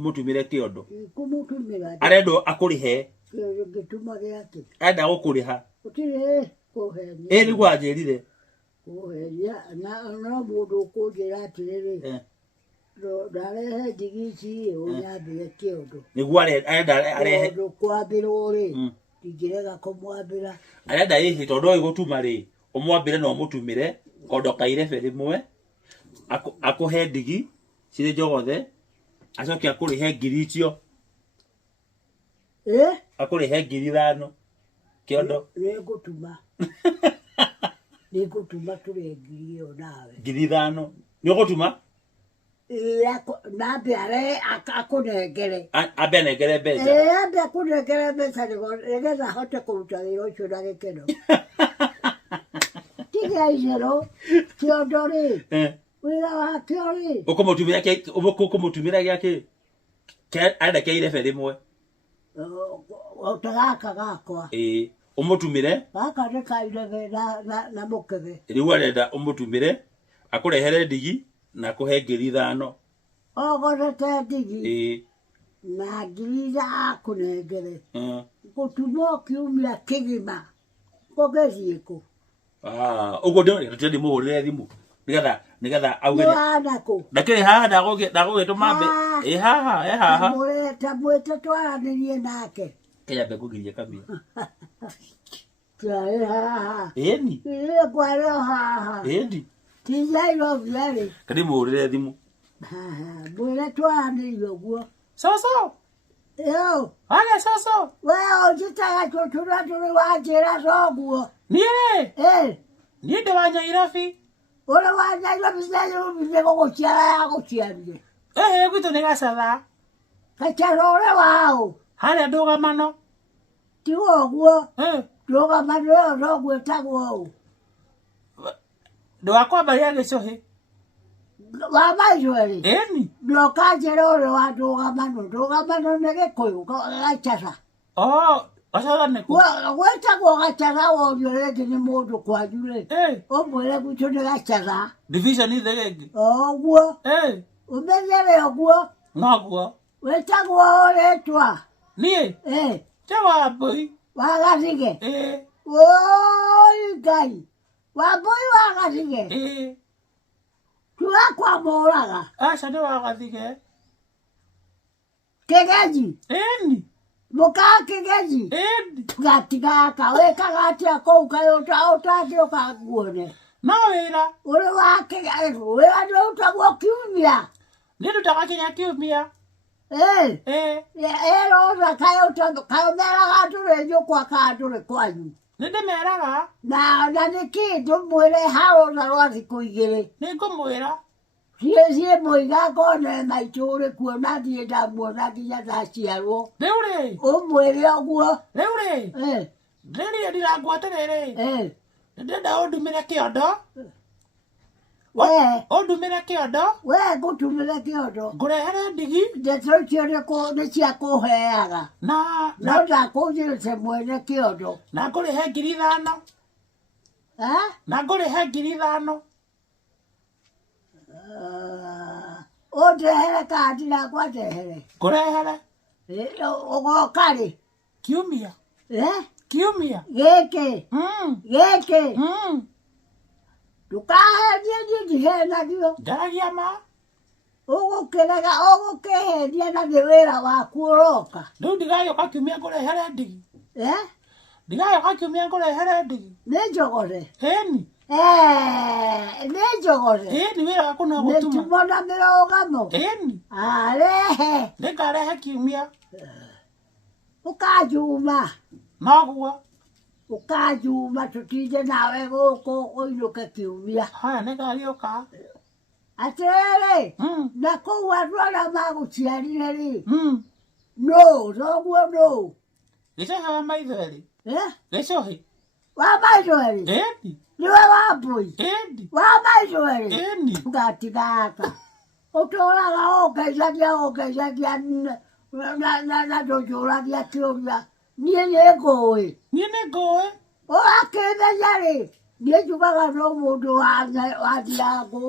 umutumire kiondo kumutumira arendo akurihe gituma giake enda gukuriha utire kuhenia ni gwanjirire kuhenia na mundu kunjira atiriri ndarehe ndigiti unyambire kiondo niguo arenda arehe kwambirwo ri ingirega kumwambira arenda ihi tondu igutuma ri umwambire no mutumire kondo kairebe rimwe akuhe ndigi cire njogothe acoke akurihe ngiri icio akurihe ngiri 5 kiondo nigutuma turi ngiri iyo nawe ngiri 5 ni ugutuma nabe are akunengere abe anengere mbeca abe akunengere mbeca nigetha hote kuruta wĩra ũcio na gĩkeno tiga icero kĩondo rĩ wĩra wakĩo rĩ ũkũmũtumĩra gĩakĩ arenda kĩa irebe rĩmwe ta gaka gakwa ũmũtumĩre gaka nĩ ka irebe na mũkebe rĩu arenda ũmũtumĩre akũrehere ndigi na kũhe ngiri 5 ogorete ndigi na ngiri akũnengere gũtuma kiumia kĩgima ũgĩthiĩ kũ ũguo ndĩ mũhũrĩre thimũ nigetha auge ndakĩrĩ haha ndagũgĩtũma mbe haha ta mwĩte twaranĩrie nake kĩnyambe kũgiria kamia twaĩ haha ĩni kwarĩ o haha ĩni Nairobi rĩ kandĩ mũhũrĩre thimũ mwĩre twaranĩrie ũguo coco age coco we ũnjĩtaga tũtũra tũrĩ wanjĩra coguo niĩ rĩ niĩ ndĩ wa Nyairobi ũrĩ wa Nyairobi nĩ gũgũciara yagũciarire gwitũ nĩ Gacatha Gacatha ũrĩ waũ harĩa Ndũgamano tiga ũguo Ndũgamano ĩyo noguo ĩtagwo ũũ ndwakwambaria Gĩcũhĩ wa maitũ rĩ ĩni ndokanjĩra ũrĩ wa Ndũgamano Ndũgamano nĩ Gĩkũyũ Gacatha Gacatha nĩkũ gwĩtagwo Gacatha worio rĩngĩ nĩ mũndũ kwanyu rĩ ũmwĩre gwitũ nĩ Gacatha division thĩ rĩngĩ ũguo ũmenyere ũguo noguo wĩtagwo rĩtwa niĩ te Wambũi wa Gathige woi Ngai Wambũi wa Gathige tũrakwamũraga aca nĩ wa Gathige Kĩgeni ĩni mũka Kĩgeni gatigaka wĩkaga atĩa kũu kayũ ũtangĩũka nguone no wĩra ũrĩ wa Kĩgeni wĩra nĩũrutagwo kiumia nĩ ndutaga kinya kiumia roza kayomeraga ndũrĩ nyũkwa kana ndũrĩ kwanyu nĩ ndĩmeraga na nĩkĩ ndũmwĩre haroza rwa thikũ 2 nĩ ngũmwĩra ciĩ mũiga ngone maitũ ũrĩ kuona thiĩ ndamuona nginya ndaciarwo rĩu rĩ ũmwĩre ũguo rĩu rĩ ndĩrĩrie ndirangwatĩrĩrĩ ndĩrenda ũndumĩre kĩondo ũndumĩre kĩondo we ngũtumĩre kĩondo ngũrehere ndigi ndeto icio nĩ cia kũheaga no ndakũnjĩrĩte mwene kĩondo na ngũrĩhe ngiri 5 na ngũrĩhe ngiri 5 ũndehere kana ndirangwandehere ngũrehere ũgoka rĩ kiumia kiumia gĩkĩ ndũkahendia niĩ ndihenagio ndaragia ma ũgũkĩhendia na nĩ wĩra waku ũroka rĩu ndigagĩũka kiumia ngũrehere ndigi ndigagĩũka kiumia ngũrehere ndigi nĩ njogore ĩni nĩ njogore ĩni wĩra waku no gũtuma mĩtumo na mĩrũgamo ĩni arehe nĩngarehe kiumia ũkanjuma noguo ũkanjuma tũtinde nawe gũkũ ũinũke kiumia haya nĩngagĩũka atĩrĩrĩ na kũu andũ arĩa magũciarire rĩ noguo Gĩcũhĩ wa maitho erĩ Gĩcũhĩ wa maitho erĩ niwe Wambũi wa maitho erĩ ngatigaka ũtũraga ũngeithagia na ndũnjũragia kĩũria niĩ nĩngũĩ ũgakĩmenya rĩ niĩ njugaga no mũndũ wa Thiangũ